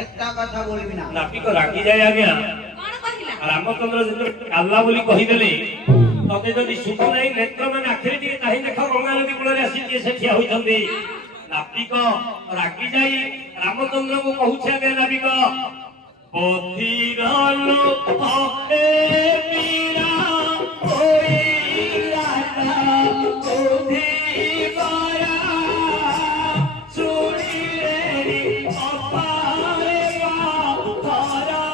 একটা কথা বলবি না। নাপিত রাগি যায় আজ্ঞା। রামଚନ୍ଦ୍র যেତେବେଳେ କାଲା ବୋଲି କହିଦେଲେ ତତେ ଯଦି ଶୁଭୁ ନାହିଁ ନେତ୍ର ମାନେ ଆଖିରେ ଟିକେ ଚାହିଁ ଦେଖ ଗଙ୍ଗା ନଦୀ କୂଳରେ ଆସି କିଏ ସେ ଠିଆ ହୋଇଛନ୍ତି। ନାବିକ ରାଗି ଯାଇ ରାମଚନ୍ଦ୍ରଙ୍କୁ କହୁଛି ଆଜ୍ଞା ନାବିକ ପଥିର ଲୋକ ହେ ମୀରା ହୋଇଲା ବୁଧିବରା ଶୁଣିଲେ ଅପାରେ ଧରା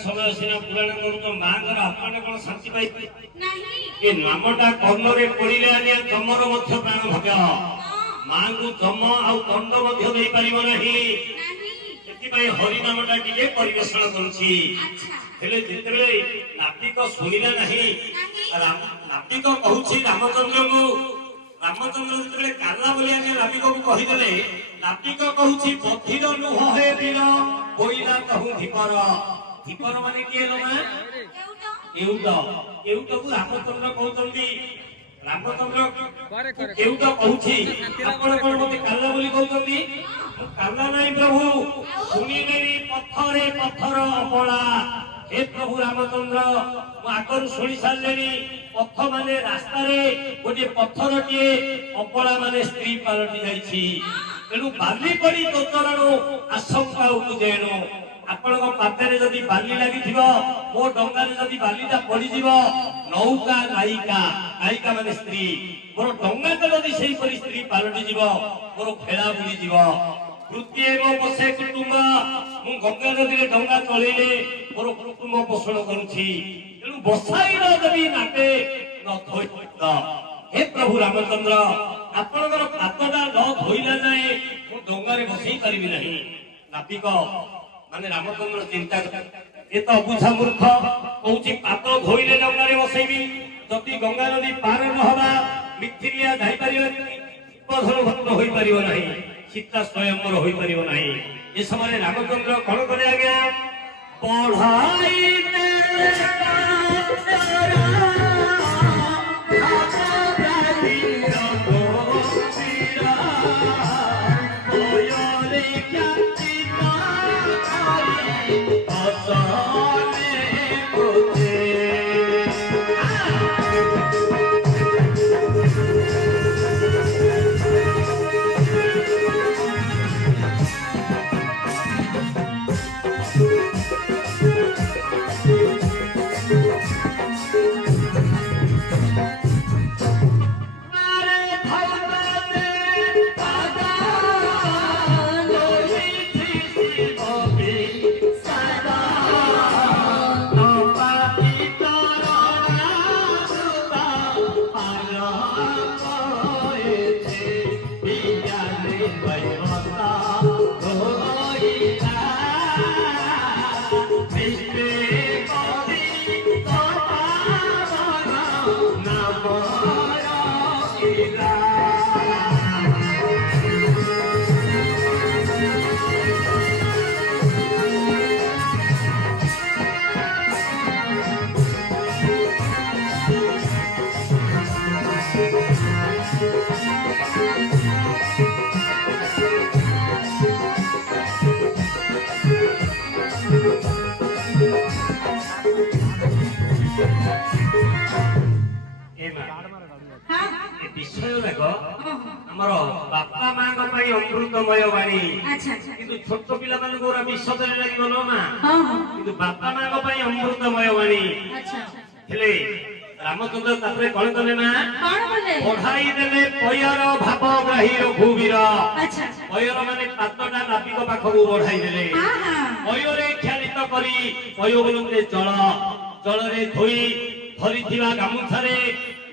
समय सीना पुराण करू मांगर आपने कौन शांति पाई ये नामटा कर्णरे पड़िले आनिया जमर मध्य प्राण भाग्य मां को जम आ दंड मध्य दे परिबो नाही एति पई हरि नामटा टिके परिवेषण करूची हेले जेतेबे नापिक सुनिला नाही नापिक कहूची रामचंद्र को रामचंद्र जेतेबे काला बोली आनिया नापिक को कहि देले नापिक कहूची पथिर नुह हे वीर होइला कहू धीपर दीपर माने किए लोमा एउट एउट को रामचंद्र कहउतंदी रामचंद्र एउट कहउछि आपण कोन मते काला बोली कहउतंदी काला नाही प्रभु सुनी नेनी पत्थरे पत्थर अपला हे प्रभु रामचंद्र आकर सुनी सालेनी पत्थ माने रास्ता रे गोटे पत्थर टिए अपला माने स्त्री पालटी जाईछि तेनु बाली पड़ी तो चरणो आशंका उपजेनो आपण पादरे जदि बाली लागि मो डंगारे जदि बालीटा पड़ी नौका नायिका नायिका माने स्त्री मोर डंगा तो जदि सेही परि स्त्री पालटी जीव मोर खेला बुड़ी जीव वृत्ति एवं बसे कुटुंब मु गंगा नदी डंगा चलेले मोर कुटुंब पोषण करूछि तेणु बसाईर जदि नाटे न धोई हे प्रभु रामचंद्र आपणकर पादटा न धोइला जाए मु डंगारे बसई पारिबि नाही नापिक माने रामचंद्र चिंता ए तो अबुझा मूर्ख कहूची पाद धोइले डंगारे बसैबी जदि गंगा नदी पार न हबा मिथिलिया जाई परिबो पधर भक्त होई परिबो नाही सीता स्वयंवर होई परिबो नाही ए समय रामचंद्र कोन करे आज्ञा पढ़ाई ବିଷୟ ଯାକ ଆମର ବାପା ମାଙ୍କ ପାଇଁ ଅମୃତମୟ ବାଣୀ, କିନ୍ତୁ ଛୋଟ ପିଲାମାନଙ୍କୁ ପୁରା ବିଷୟରେ ଲାଗିବ ନା, କିନ୍ତୁ ବାପା ମାଙ୍କ ପାଇଁ ଅମୃତମୟ ବାଣୀ। ହେଲେ ରାମଚନ୍ଦ୍ର ତାପରେ କଣ କଲେ ନା, ପଢାଇ ଦେଲେ ପୟର ଭାବ ଗ୍ରାହୀ ରଘୁବୀର। ପୟର ମାନେ ପାଦଟା ନାବିକ ପାଖକୁ ବଢାଇ ଦେଲେ, ପୟରେ ଖ୍ୟାଳିତ କରି ପୟୋବଲମ୍ବେ ଜଳରେ ଧୋଇ ଧରିଥିବା ଗାମୁଛାରେ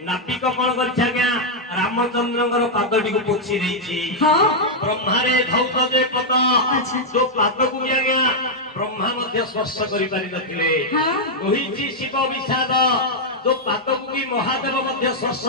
ନାବିକ କଣ କରିଛି ଆଜ୍ଞା, ରାମଚନ୍ଦ୍ରଙ୍କର ପାଦଟିକୁ ପୋଛି ଦେଇଛି। ବ୍ରହ୍ମାରେ ଧୌତ ଯେ ପଦ, ଯୋଉ ପାଦକୁ ବି ଆଜ୍ଞା ବ୍ରହ୍ମା ମଧ୍ୟ ସ୍ପର୍ଶ କରିପାରିନଥିଲେ। କହିଛି ଶିବ ବିଷାଦ, ଯୋଉ ପାଦକୁ ବି ମହାଦେବ ମଧ୍ୟ ସ୍ପର୍ଶ